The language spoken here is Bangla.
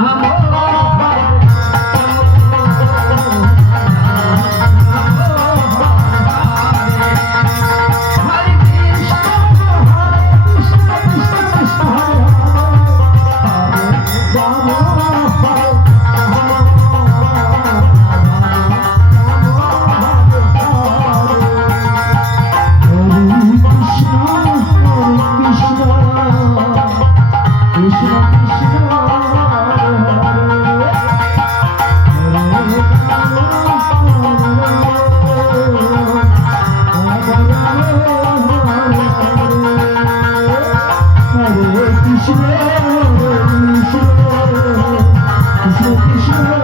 Bravo. কৃষ্ণ কৃষ্ণ